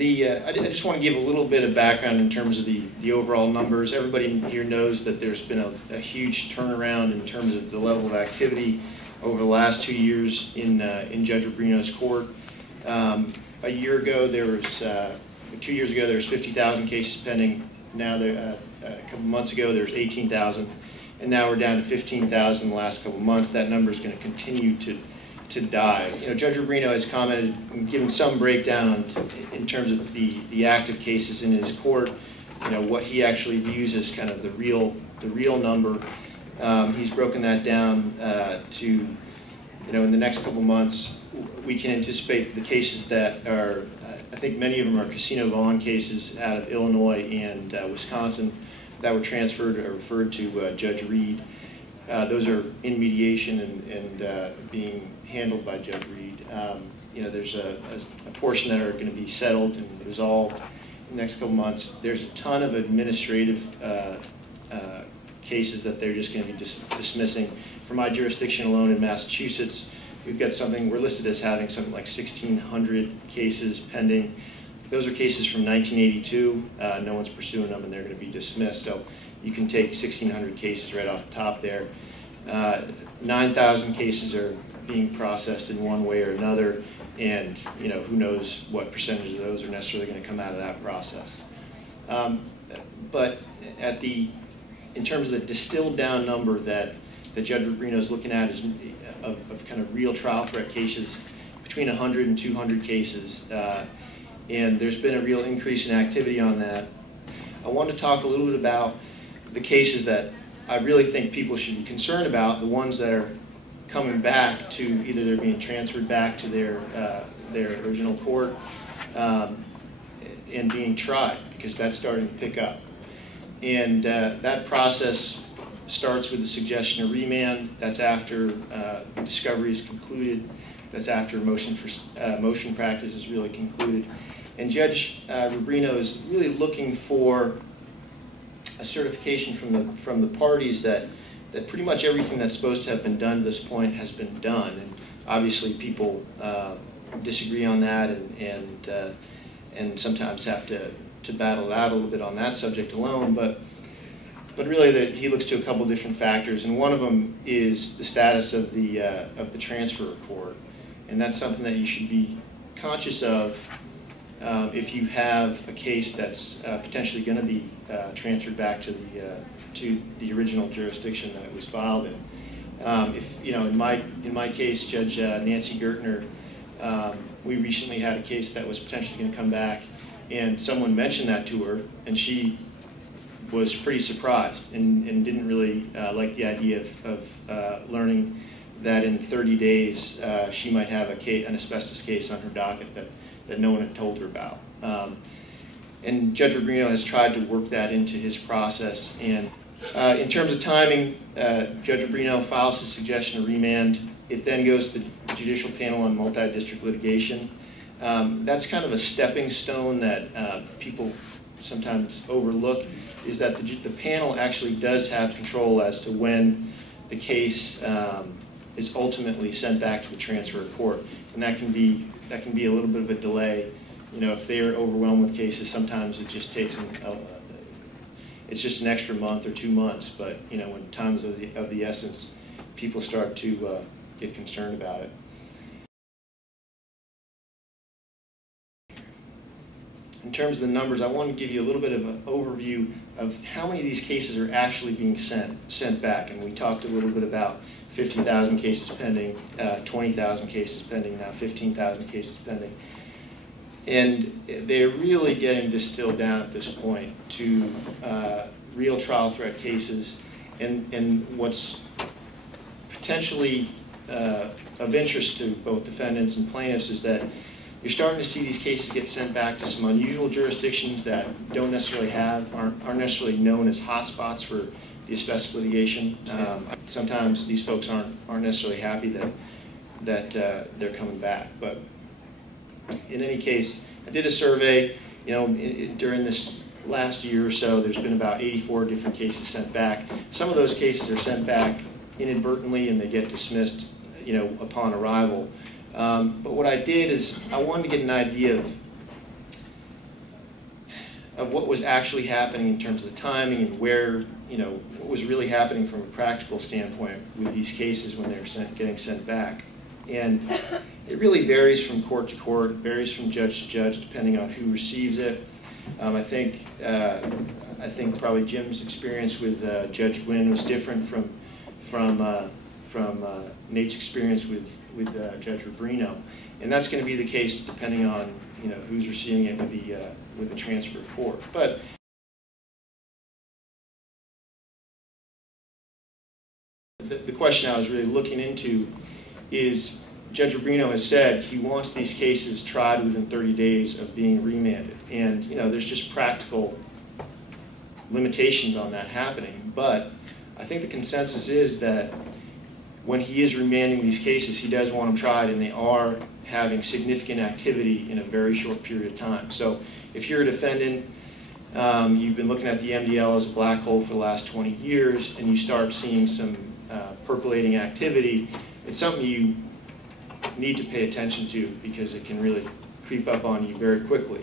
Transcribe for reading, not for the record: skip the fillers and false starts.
I just want to give a little bit of background in terms of the overall numbers. Everybody here knows that there's been a huge turnaround in terms of the level of activity over the last 2 years in Judge Robreno's court. A year ago, 2 years ago, there was 50,000 cases pending. Now, a couple months ago, there's 18,000, and now we're down to 15,000 in the last couple months. That number is going to continue to dive. You know, Judge Robreno has commented and given some breakdown in terms of the active cases in his court. You know, what he actually views as kind of the real number. He's broken that down to, you know, in the next couple months, we can anticipate the cases that are, I think many of them are Casino Vaughn cases out of Illinois and Wisconsin that were transferred or referred to Judge Reed. Those are in mediation and being handled by Judge Reed. You know, there's a portion that are going to be settled and resolved in the next couple months. There's a ton of administrative cases that they're just going to be dismissing. For my jurisdiction alone in Massachusetts, we've got something, we're listed as having something like 1,600 cases pending. Those are cases from 1982. No one's pursuing them and they're going to be dismissed. So you can take 1,600 cases right off the top there. 9,000 cases are being processed in one way or another, and you know, who knows what percentage of those are necessarily going to come out of that process. But in terms of the distilled down number that Judge Robreno is looking at is of kind of real trial threat cases, between 100 and 200 cases, and there's been a real increase in activity on that. I want to talk a little bit about the cases that I really think people should be concerned about, the ones that are coming back to either they're being transferred back to their original court and being tried, because that's starting to pick up. And that process starts with the suggestion of remand. That's after discovery is concluded. That's after motion practice is really concluded. And Judge Robreno is really looking for a certification from the parties that pretty much everything that's supposed to have been done to this point has been done. And obviously people disagree on that and sometimes have to battle it out a little bit on that subject alone. But really he looks to a couple of different factors, and one of them is the status of the transfer report. And that's something that you should be conscious of if you have a case that's potentially going to be transferred back to the original jurisdiction that it was filed in. If you know, in my case, Judge Nancy Gertner, we recently had a case that was potentially going to come back, and someone mentioned that to her, and she was pretty surprised and didn't really like the idea of learning that in 30 days she might have an asbestos case on her docket that no one had told her about. And Judge Robreno has tried to work that into his process. And in terms of timing, Judge Robreno files his suggestion of remand. It then goes to the Judicial Panel on Multi-District Litigation. That's kind of a stepping stone that people sometimes overlook, is that the panel actually does have control as to when the case is ultimately sent back to the transfer court. And that can be a little bit of a delay. You know, if they're overwhelmed with cases, sometimes it just takes them, it's just an extra month or 2 months. But you know, when time is of the essence, people start to get concerned about it. In terms of the numbers, I want to give you a little bit of an overview of how many of these cases are actually being sent back. And we talked a little bit about 50,000 cases pending, 20,000 cases pending, now 15,000 cases pending. And they're really getting distilled down at this point to real trial threat cases. And what's potentially of interest to both defendants and plaintiffs is that you're starting to see these cases get sent back to some unusual jurisdictions that don't necessarily aren't necessarily known as hotspots for the asbestos litigation. Sometimes these folks aren't necessarily happy that they're coming back. But in any case, I did a survey. You know, during this last year or so, there's been about 84 different cases sent back. Some of those cases are sent back inadvertently and they get dismissed, you know, upon arrival. But what I did is I wanted to get an idea of of what was actually happening in terms of the timing and where, what was really happening from a practical standpoint with these cases when they were getting sent back. And it really varies from court to court, varies from judge to judge, depending on who receives it. I think probably Jim's experience with Judge Gwynn was different from Nate's experience with Judge Robreno, and that's going to be the case depending on who's receiving it with the transfer of court. But the question I was really looking into is, Judge Robreno has said he wants these cases tried within 30 days of being remanded, and there's just practical limitations on that happening. But I think the consensus is that when he is remanding these cases, he does want them tried, and they are having significant activity in a very short period of time. So if you're a defendant, you've been looking at the MDL as a black hole for the last 20 years, and you start seeing some percolating activity, it's something you need to pay attention to because it can really creep up on you very quickly.